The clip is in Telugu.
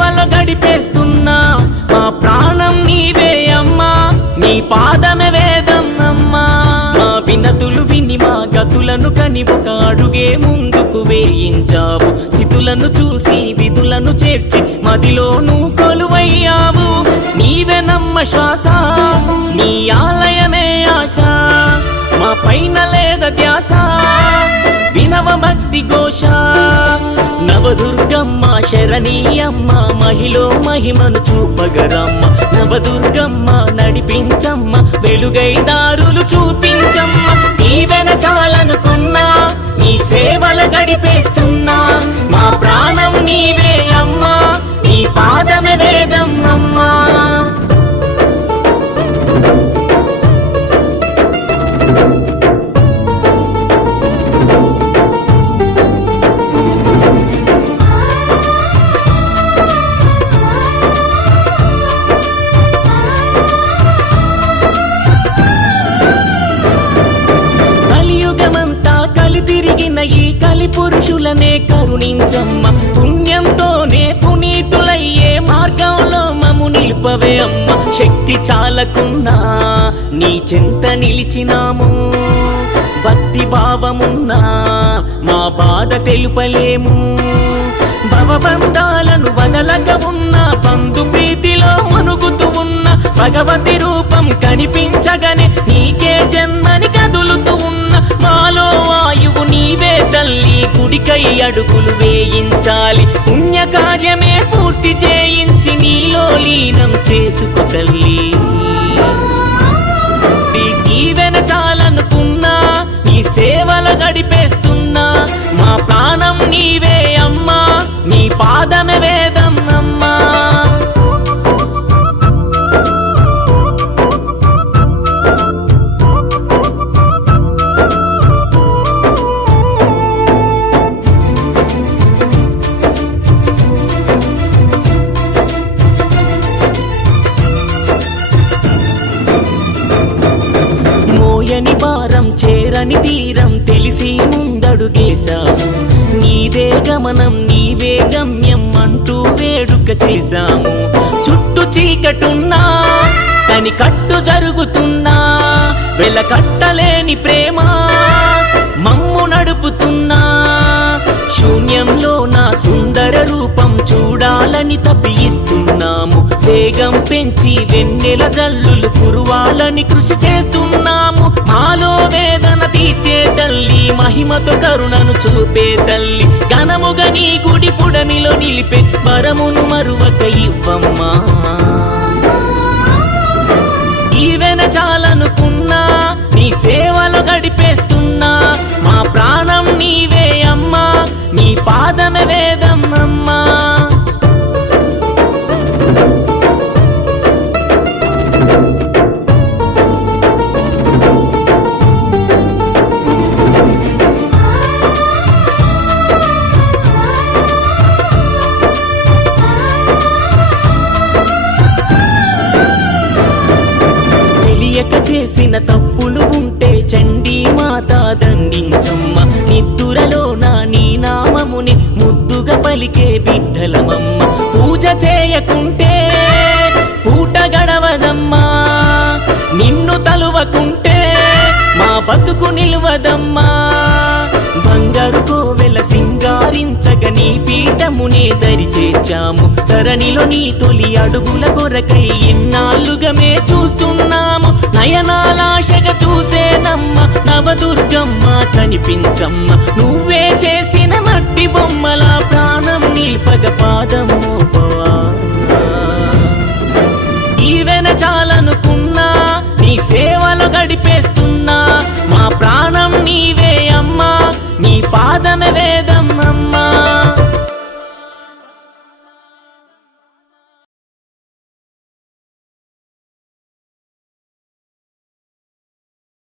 సేవలో గడిపేస్తున్నా మా ప్రాణం నీవే అమ్మా నీ పాదమే వేదం అమ్మా మా వినతులు విని మా గతులను కని ఒక అడుగే ముందుకు వేయించావు స్థితులను చూసి విధులను చేర్చి మదిలో నువ్వు కొలువయ్యావు నీవే నమ్మ శ్వాస నీ ఆలయమే ఆశ మా పైన లేద ధ్యాస వినవ భక్తి ఘోష నవదుర్గమ్మ శరణీయమ్మ మహిలో మహిమను చూపగరమ్మ నవదుర్గమ్మ నడిపించమ్మ వెలుగై దారులు చూపించమ్మ నీవెన చాలనుకున్నా నీ సేవలు గడిపేస్తున్నా మా ప్రాణం నీవే అమ్మా నీ పాదమే వేదం అమ్మా ఈ కలి పురుషులనే కరుణించమ్మ పుణ్యంతోనే పునీతులయ్యే మార్గంలో మము నిలుపవే అమ్మ శక్తి చాలకున్నా నీ చెంత నిలిచినాము భక్తి భావమున్నా మా బాధ తెలుపలేము భవబంధాలను వదలక ఉన్న బంధు ప్రీతిలో మనుగుతూ ఉన్న భగవతి రూపం కనిపించగానే నీకే జన్మని కదులుతూ ఉన్న మాలో వాయువు నీవే తల్లి గుడికై అడుగులు వేయించాలి పుణ్యకార్యమే పూర్తి చేయించి నీలో లీనం చేసుకో తల్లి నీ దీవెన చాలనుకున్నా నీ సేవలు గడిపేస్తున్నా మా ప్రాణం నీవే అమ్మా నీ పాదమే వేదం అమ్మా మోయని భారం చేరని తీరం తెలిసి ముందడుగేశాము నీదే గమనం నీవే గమ్యం అంటూ వేడుక చేశాము చుట్టూ చీకటున్నా కని కట్టు జరుగుతున్నా వెలకట్టలేని ప్రేమ మమ్ము నడుపుతున్నా శూన్యంలో నా సుందర రూపం చూడాలని తప్పిస్తున్నాము వేగం పెంచి వెన్నెల జల్లులు కురువాలని కృషి చేస్తున్నాము మాలో వేదన తీర్చే తల్లి మహిమతో కరుణను చూపే తల్లి ఘనముగా నీ గుడి పుడమిలో నిలిపే వరమును మరువక ఇవ్వమ్మా ఈవెన చాలనుకున్నా నీ సేవలు గడిపేస్తున్నా మా ప్రాణం నీవే అమ్మా నీ పాదమే వేదం అమ్మా చేసిన తప్పులు ఉంటే చండీ మాత దండించమ్మ నిద్దురలోన నీ నామముని ముద్దుగా పలికే బిడ్డలమమ్మ పూజ చేయకుంటే పూట గడవదమ్మా నిన్ను తలువకుంటే మా బతుకు నిలువదమ్మా బంగారు కోవెల సింగారించగ నీ పీఠమునే దరి చేర్చాము ధరణిలో నీ తొలి అడుగుల కొరకై ఎన్నాళ్ళుగా మే చూస్తున్నాము నయనాలాశగా చూసేనమ్మ నవదుర్గమ్మ కనిపించమ్మ నువ్వే చేసిన మట్టి బొమ్మల ప్రాణం నిల్పగ పాదం మోపవా ఈవెన చాలనుకున్నా నీ సేవలు గడిపేస్తున్నా మా ప్రాణం నీవే